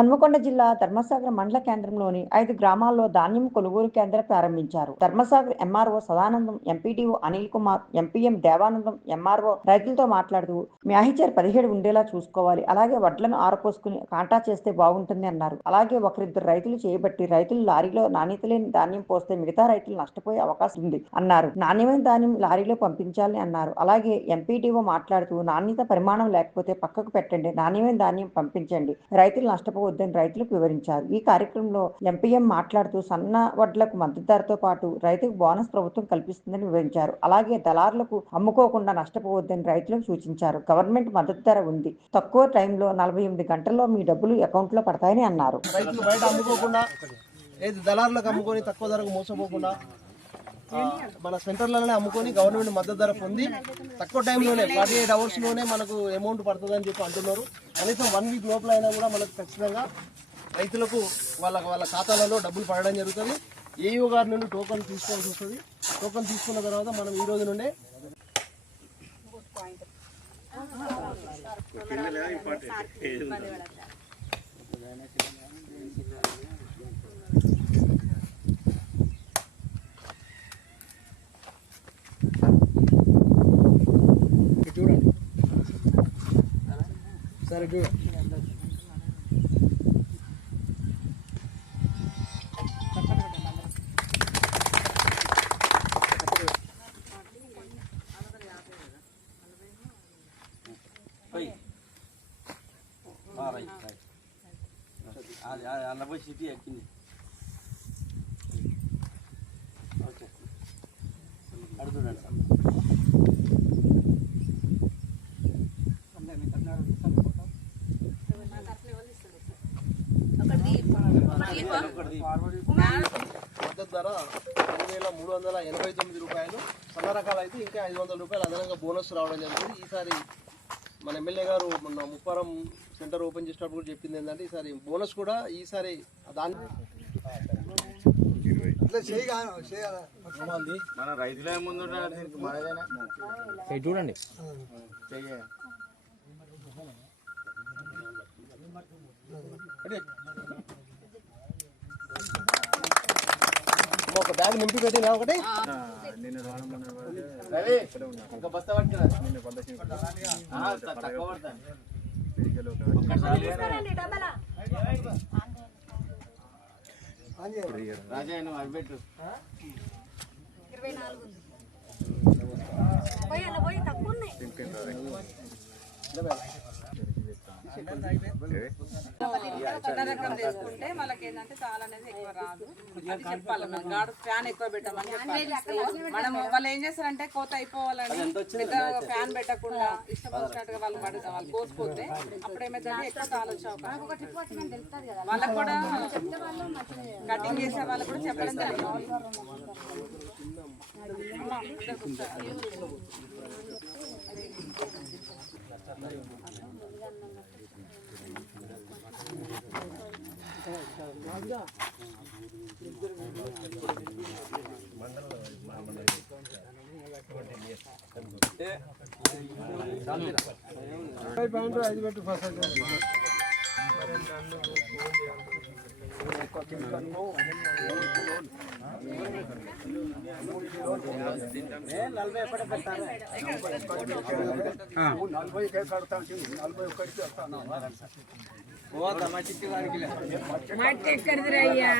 హన్మకొండ జిల్లా ధర్మసాగర్ మండల కేంద్రంలోని 5 గ్రామాల్లో ధాన్యం కొనుగోలు కేంద్రం ప్రారంభించారు. ధర్మసాగర్ ఎంఆర్ఓ సదానందం, ఎంపీడీఓ అనిల్ కుమార్, ఎంపీఎం దేవానందం ఎంఆర్ఓ రైతులతో మాట్లాడుతూ మ్యాహీచర్ 17 ఉండేలా చూసుకోవాలి. అలాగే వడ్లను ఆరపోసుకుని కాంటా చేస్తే బాగుంటుంది అన్నారు. అలాగే ఒకరిద్దరు రైతులు చేయబట్టి రైతులు లారీలో నాణ్యత లేని ధాన్యం పోస్తే మిగతా రైతులు నష్టపోయే అవకాశం ఉంది అన్నారు. నాణ్యమైన ధాన్యం లారీలో పంపించాలని అన్నారు. అలాగే ఎంపీడీఓ మాట్లాడుతూ నాణ్యత పరిమాణం లేకపోతే పక్కకు పెట్టండి, నాణ్యమైన ధాన్యం పంపించండి, రైతులు నష్టపోవద్దని రైతులకు వివరించారు. ఈ కార్యక్రమంలో ఎంపీఎం మాట్లాడుతూ సన్న వడ్లకు మద్దతు ధరతో పాటు రైతుకు బోనస్ ప్రభుత్వం కల్పిస్తుందని వివరించారు. అలాగే దళారులకు అమ్ముకోకుండా నష్టపోవద్దని రైతులకు సూచించారు. గవర్నమెంట్ మద్దతు ధర ఉంది, తక్కువ టైంలో 48 గంటల్లో మీ డబ్బులు అకౌంట్లో పడతాయని అన్నారు. రైతులు బయట అమ్ముకోకుండా దళారులకు అమ్ముకొని తక్కువ ధరకు మోసపోకుండా మన సెంటర్లలోనే అమ్ముకొని గవర్నమెంట్ మద్దతు ధర పొంది తక్కువ టైంలోనే 48 అవర్స్లోనే మనకు అమౌంట్ పడుతుందని చెప్పి అంటున్నారు. కనీసం 1 వీక్ లోపల అయినా కూడా మనకు ఖచ్చితంగా రైతులకు వాళ్ళ ఖాతాలలో డబ్బులు పడడం జరుగుతుంది. ఏఈఓ గారి నుండి టోకన్ తీసుకోవాల్సి వస్తుంది. టోకన్ తీసుకున్న తర్వాత మనం ఈ రోజు నుండే సరే చూడండి. సిటీ ఎక్కింది అడుగుతున్నాడు సార్. మద్దతు ధర 2,389 రూపాయలు. సన్న రకాలు అయితే ఇంకా 500 రూపాయలు అదనంగా బోనస్ రావడం జరుగుతుంది. ఈసారి మన ఎమ్మెల్యే గారు మొన్న ముప్పారం సెంటర్ ఓపెన్ చేసినప్పుడు కూడా చెప్పింది ఏంటంటే ఈసారి బోనస్ కూడా ఈసారి దాని మన రైతులే ముందు చూడండి. ఒక బ్యాగ్ నింపి పెట్టినా ఒకటి ఇంకా బస్తా పట్టుకురా. రాజా అరబెట్టు చిన్న రకం తీసుకుంటే వాళ్ళకి ఏంటంటే చాలా అనేది ఎక్కువ రాదు. అది చెప్పాలి, మనం ఫ్యాన్ ఎక్కువ పెట్టమని చెప్పాలి. మనం వాళ్ళు ఏం చేస్తారంటే కోత అయిపోవాలని పెద్ద ఫ్యాన్ పెట్టకుండా ఇష్టం వచ్చినట్టుగా వాళ్ళు కోసిపోతే అప్పుడు ఏమైందంటే ఎక్కువ కాలొచ్చే అవకాశం. వాళ్ళకు కూడా కటింగ్ చేసే వాళ్ళు కూడా చెప్పడం జరిగింది. మట్టి ఎక్కడిది రయ్యా?